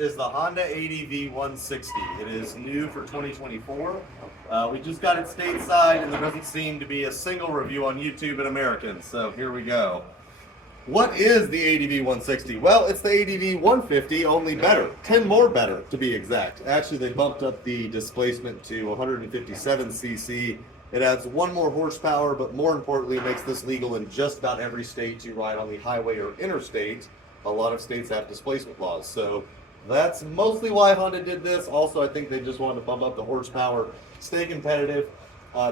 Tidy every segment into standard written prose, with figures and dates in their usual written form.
is the Honda ADV-160. It is new for 2024. We just got it stateside, and there doesn't seem to be a single review on YouTube in Americans. So here we go. What is the ADV-160? Well, it's the ADV-150, only better. 10 more better, to be exact. Actually, they bumped up the displacement to 157 cc. It adds one more horsepower, but more importantly, it makes this legal in just about every state to ride on the highway or interstate. A lot of states have displacement laws, so that's mostly why Honda did this. Also, I think they just wanted to bump up the horsepower, stay competitive.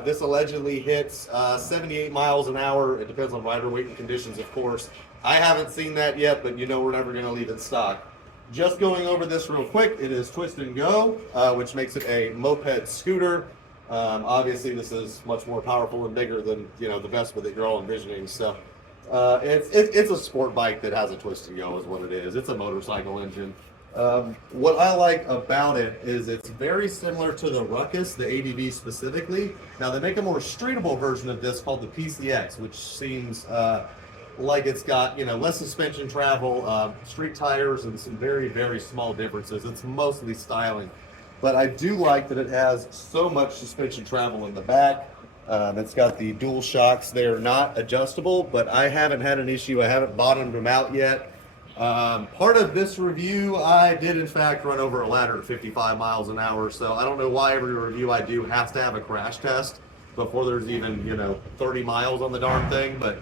This allegedly hits 78 miles an hour. It depends on rider weight and conditions, of course. I haven't seen that yet, but you know we're never going to leave it stock. Just going over this real quick, it is twist and go, which makes it a moped scooter. Obviously, this is much more powerful and bigger than the Vespa that you're all envisioning. So it's a sport bike that has a twist and go, is what it is. It's a motorcycle engine. What I like about it is it's very similar to the Ruckus, the ADV specifically. Now they make a more streetable version of this called the PCX, which seems like it's got less suspension travel, street tires, and some very, very small differences. It's mostly styling, but I do like that it has so much suspension travel in the back. It's got the dual shocks. They're not adjustable, but I haven't had an issue. I haven't bottomed them out yet. Part of this review, I did in fact run over a ladder at 55 miles an hour, so I don't know why every review I do has to have a crash test before there's even 30 miles on the darn thing, but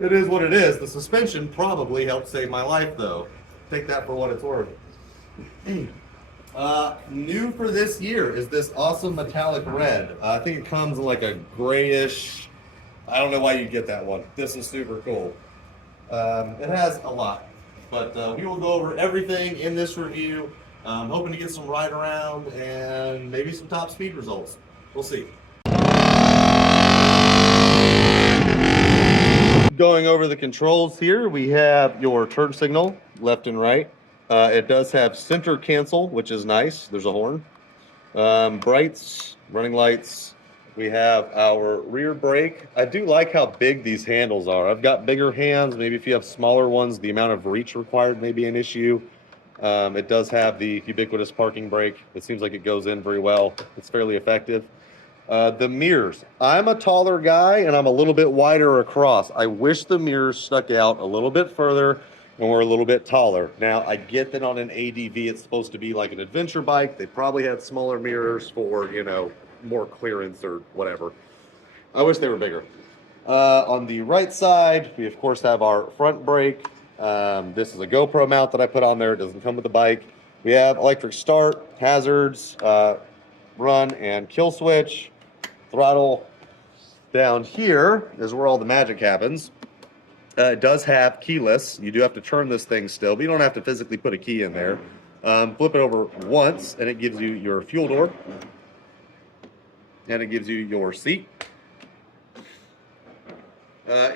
it is what it is. The suspension probably helped save my life, though. Take that for what it's worth. New for this year is this awesome metallic red. I think it comes in like a grayish, I don't know why you get that one. This is super cool. It has a lot, but we will go over everything in this review. Hoping to get some ride around and maybe some top speed results. We'll see. Going over the controls here, we have your turn signal, left and right. It does have center cancel, which is nice. There's a horn. Brights, running lights. We have our rear brake. I do like how big these handles are. I've got bigger hands. Maybe if you have smaller ones, the amount of reach required may be an issue. It does have the ubiquitous parking brake. It seems like it goes in very well. It's fairly effective. The mirrors. I'm a taller guy and I'm a little bit wider across. I wish the mirrors stuck out a little bit further when we're a little bit taller. Now, I get that on an ADV, it's supposed to be like an adventure bike. They probably had smaller mirrors for, more clearance or whatever. I wish they were bigger. On the right side, we of course have our front brake. This is a GoPro mount that I put on there. It doesn't come with the bike. We have electric start, hazards, run and kill switch, throttle. Down here is where all the magic happens. It does have keyless. You do have to turn this thing still, but you don't have to physically put a key in there. Flip it over once, and it gives you your fuel door. And it gives you your seat.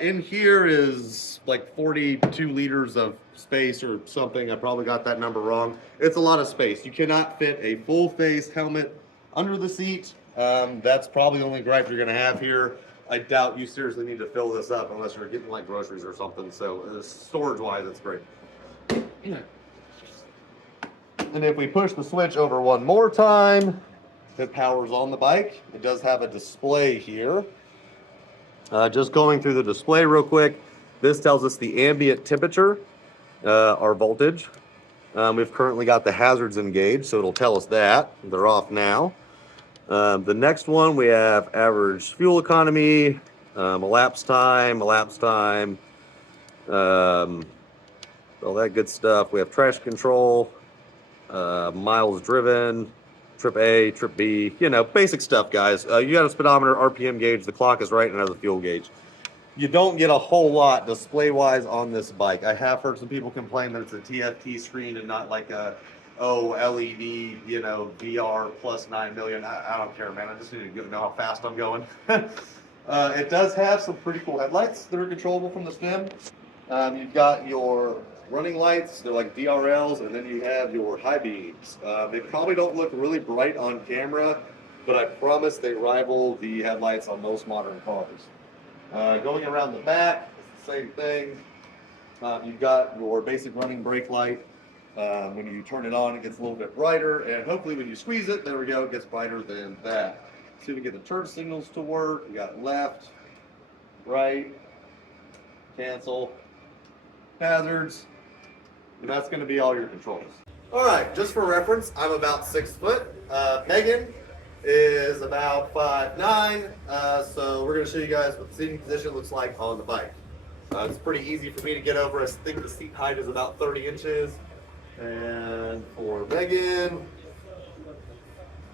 In here is like 42 liters of space or something. I probably got that number wrong. It's a lot of space. You cannot fit a full face helmet under the seat. That's probably the only gripe you're going to have here. I doubt you seriously need to fill this up unless you're getting like groceries or something. So storage-wise, it's great. And if we push the switch over one more time, it powers on the bike. It does have a display here. Just going through the display real quick, this tells us the ambient temperature, our voltage. We've currently got the hazards engaged, so it'll tell us that. They're off now. The next one, we have average fuel economy, elapsed time, all that good stuff. We have traction control, miles driven, trip A, trip B, basic stuff, guys. You got a speedometer, RPM gauge, the clock is right, and has a fuel gauge. You don't get a whole lot display-wise on this bike. I have heard some people complain that it's a TFT screen and not like a LED, VR plus 9 million. I don't care, man. I just need to know how fast I'm going. It does have some pretty cool headlights that are controllable from the stem. You've got your running lights. They're like DRLs, and then you have your high beams. They probably don't look really bright on camera, but I promise they rival the headlights on most modern cars. Going around the back, it's the same thing. You've got your basic running brake light. When you turn it on, it gets a little bit brighter, and hopefully when you squeeze it, there we go, it gets brighter than that. See if we get the turn signals to work. We got left, right, cancel, hazards, and that's going to be all your controls. All right, just for reference, I'm about 6 foot. Megan is about 5'9", so we're going to show you guys what the seating position looks like on the bike. It's pretty easy for me to get over. I think the seat height is about 30 inches. And for Megan,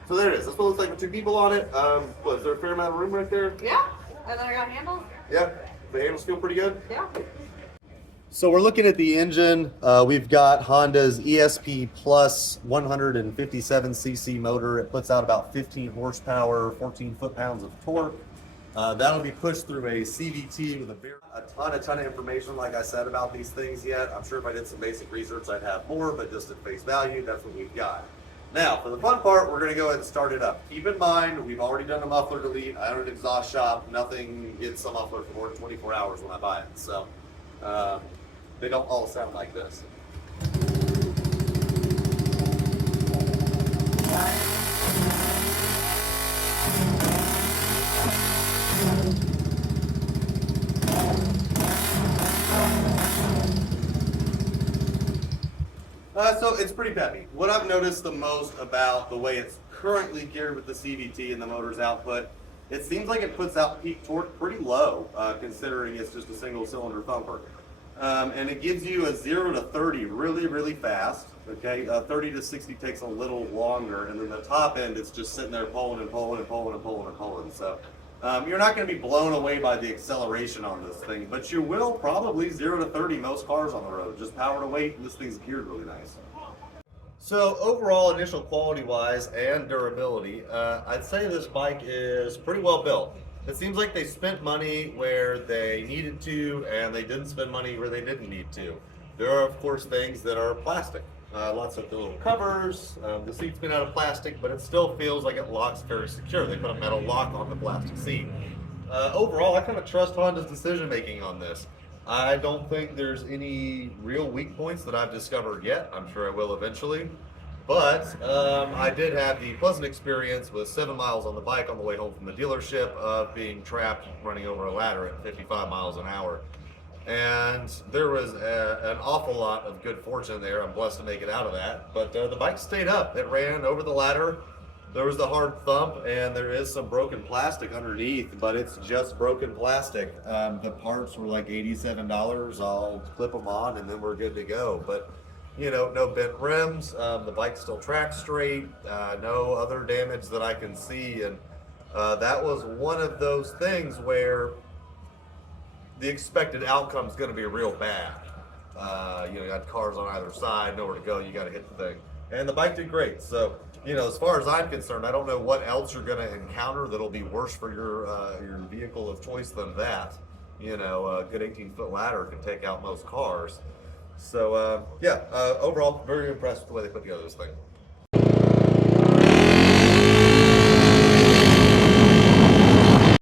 so there it is. That's what it looks like with 2 people on it. Is there a fair amount of room right there? Yeah, and then I got handles. Yeah, the handles feel pretty good? Yeah. So we're looking at the engine. We've got Honda's ESP Plus 157cc motor. It puts out about 15 horsepower, 14 foot-pounds of torque. That'll be pushed through a CVT with a ton of information, like I said, about these things yet. I'm sure if I did some basic research, I'd have more, but just at face value, that's what we've got. Now, for the fun part, we're going to go ahead and start it up. Keep in mind, we've already done a muffler delete. I own an exhaust shop. Nothing gets a muffler for more than 24 hours when I buy it. So they don't all sound like this. So it's pretty peppy. What I've noticed the most about the way it's currently geared with the CVT and the motor's output, it seems like it puts out peak torque pretty low, considering it's just a single cylinder thumper. And it gives you a 0 to 30 really fast. Okay, 30 to 60 takes a little longer, and then the top end, it's just sitting there pulling and pulling and pulling and pulling and pulling. So you're not going to be blown away by the acceleration on this thing, but you will probably 0 to 30 most cars on the road. Just power to weight, and this thing's geared really nice. So overall, initial quality-wise and durability, I'd say this bike is pretty well built. It seems like they spent money where they needed to, and they didn't spend money where they didn't need to. There are, of course, things that are plastic. Lots of the little covers, the seat's made out of plastic, but it still feels like it locks very secure. They put a metal lock on the plastic seat. Overall, I kind of trust Honda's decision-making on this. I don't think there's any real weak points that I've discovered yet. I'm sure I will eventually. But I did have the pleasant experience with 7 miles on the bike on the way home from the dealership of being trapped running over a ladder at 55 miles an hour. And there was an awful lot of good fortune there. I'm blessed to make it out of that. But the bike stayed up. It ran over the ladder. There was the hard thump, and there is some broken plastic underneath, but it's just broken plastic. The parts were like $87. I'll clip them on, and then we're good to go. But you know, no bent rims. The bike still tracks straight. No other damage that I can see, and that was one of those things where the expected outcome is going to be real bad. You know, you got cars on either side, nowhere to go. You got to hit the thing, and the bike did great. So, you know, as far as I'm concerned, I don't know what else you're going to encounter that'll be worse for your vehicle of choice than that. You know, a good 18-foot ladder can take out most cars. So, yeah, overall, very impressed with the way they put together this thing.